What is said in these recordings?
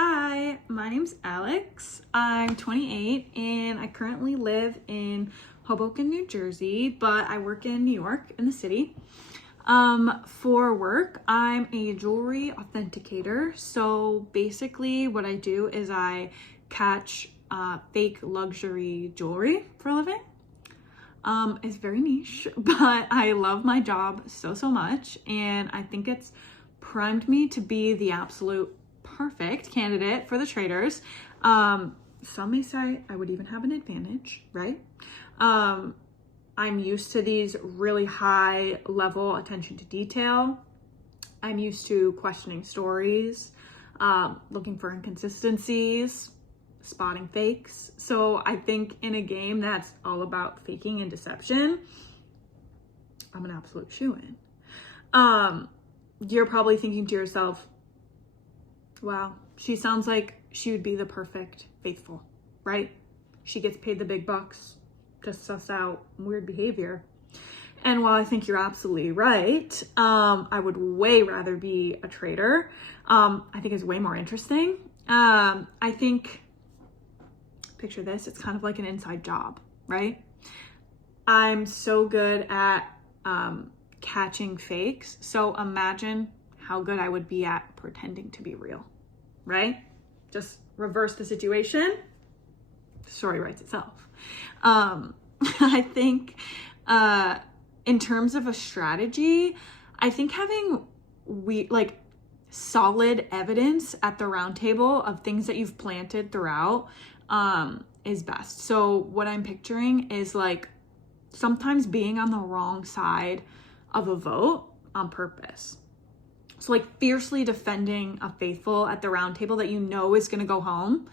Hi, my name's Alex. I'm 28 and I currently live in Hoboken, New Jersey, but I work in New York in the city. For work, I'm a jewelry authenticator. So basically what I do is I catch fake luxury jewelry for a living. It's very niche, but I love my job so much, and I think it's primed me to be the absolute perfect candidate for the Traitors. Some may say I would even have an advantage, right? I'm used to these really high level attention to detail. I'm used to questioning stories, looking for inconsistencies, spotting fakes. So I think in a game that's all about faking and deception, I'm an absolute shoo-in. You're probably thinking to yourself, wow, she sounds like she would be the perfect faithful, right? She gets paid the big bucks to suss out weird behavior. And while I think you're absolutely right, I would way rather be a traitor. I think it's way more interesting. I think, picture this, it's kind of like an inside job, right? I'm so good at catching fakes. So imagine how good I would be at pretending to be real, right? Just reverse the situation, the story writes itself. I think in terms of a strategy, I think having solid evidence at the round table of things that you've planted throughout is best. So what I'm picturing is like sometimes being on the wrong side of a vote on purpose. So like fiercely defending a faithful at the round table that you know is going to go home,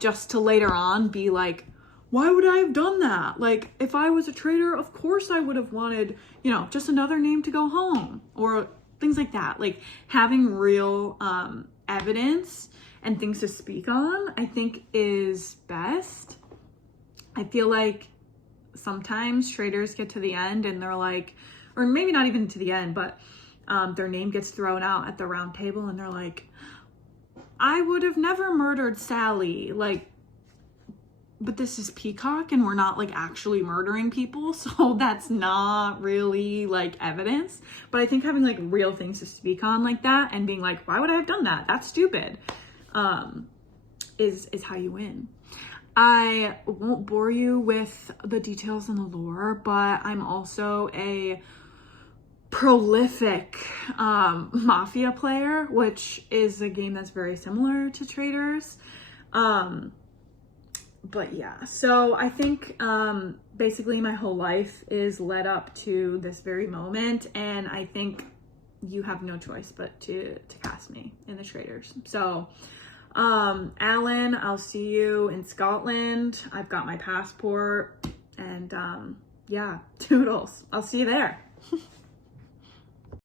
just to later on be like, why would I have done that? Like if I was a traitor, of course I would have wanted, just another name to go home or things like that. Like having real evidence and things to speak on, I think is best. I feel like sometimes traitors get to the end and they're like, or maybe not even to the end, but their name gets thrown out at the round table and they're like, I would have never murdered Sally. Like, but this is Peacock and we're not like actually murdering people. So that's not really like evidence. But I think having like real things to speak on like that and being like, why would I have done that? That's stupid. Is how you win. I won't bore you with the details and the lore, but I'm also a prolific mafia player, which is a game that's very similar to Traitors. But yeah, so I think basically my whole life is led up to this very moment, and I think you have no choice but to cast me in the Traitors. So Alan, I'll see you in Scotland. I've got my passport, and yeah, toodles. I'll see you there.